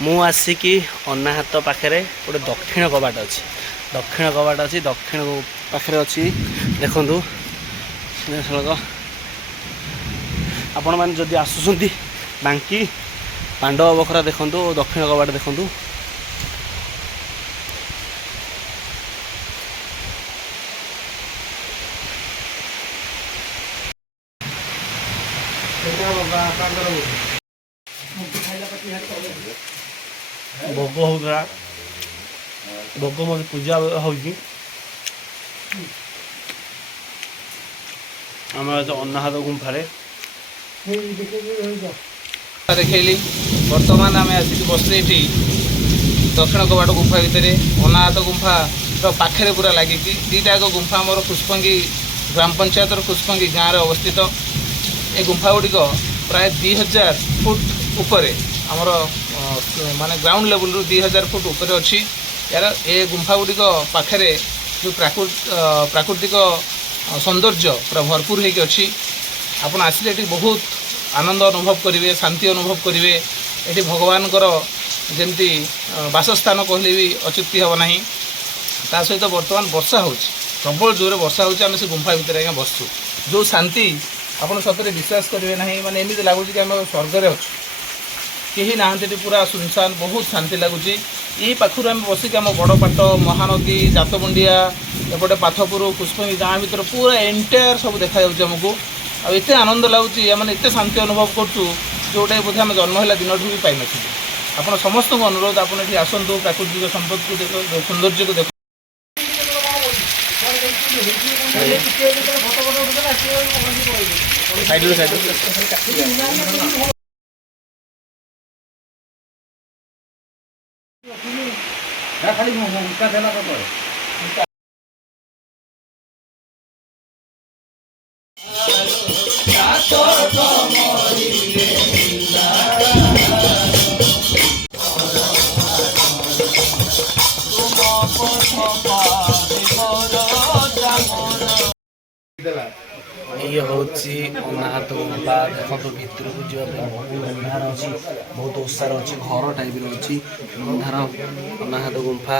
मु आसिकी अनाहात पाखे गोटे दक्षिण कबाट अच्छी दक्षिण पाखे अच्छी देखु आपण मैंने जदि आसुँच बांकी पांडव बखरा देखु दक्षिण कबाट देखु भोग होगा भोग मत पूजा होगी आम अनाहत गुंफारे देखली बर्तमान आम आसिक बसले दक्षिण कबाट गुंफा भितर अनाहत गुंफा तो पाखे पूरा लगी दीटा एक गुंफा आमर खुशपंगी ग्राम पंचायत खुशपंगी गाँव में अवस्थित ये गुंफा गुड़िक प्राय 2000 फुट उपर आमर माने ग्राउंड लेवल 2000 फुट ऊपर अच्छी यार ए गुंफा गुड़िक पाखे जो प्राकृतिक सौंदर्य पूरा भरपूर होगी अच्छी आपन आसिले ये बहुत आनंद अनुभव करेंगे शांति अनुभव करेंगे ये भगवान जमती बासस्थान कहले भी अच्युक्ति हम ना ता सहित बर्तमान वर्षा हो प्रबल जोर वर्षा होम से गुंफा भितर आज्ञा बसु जो शांति आपड़ सतरे विश्वास करेंगे ना माने एमती लगुच कि आम स्वर्ग अच्छु कहीं ना पूरा सुनसान बहुत शांति लगुच ये पाखु आम बसिक आम बड़पाट महानदी जातमुंडिया एपटे पाथपुर पुष्पंगी गाँव भर पूरा एंटायर सब देखा आमको आते आनंद लगुच मैंने एत शांति अनुभव करूँ जोटा बोधे आम जन्म है दिन भी पाई नी आप समस्त को अनुरोध आपड़ी आसतु प्राकृतिक संपद को सौंदर्य को देख ये हूँ अनाहत गुंफा देखो भितर को जावाई बहुत अंधार अच्छी बहुत ओसार अच्छी घर टाइप अच्छी अंधार अनाहत गुंफा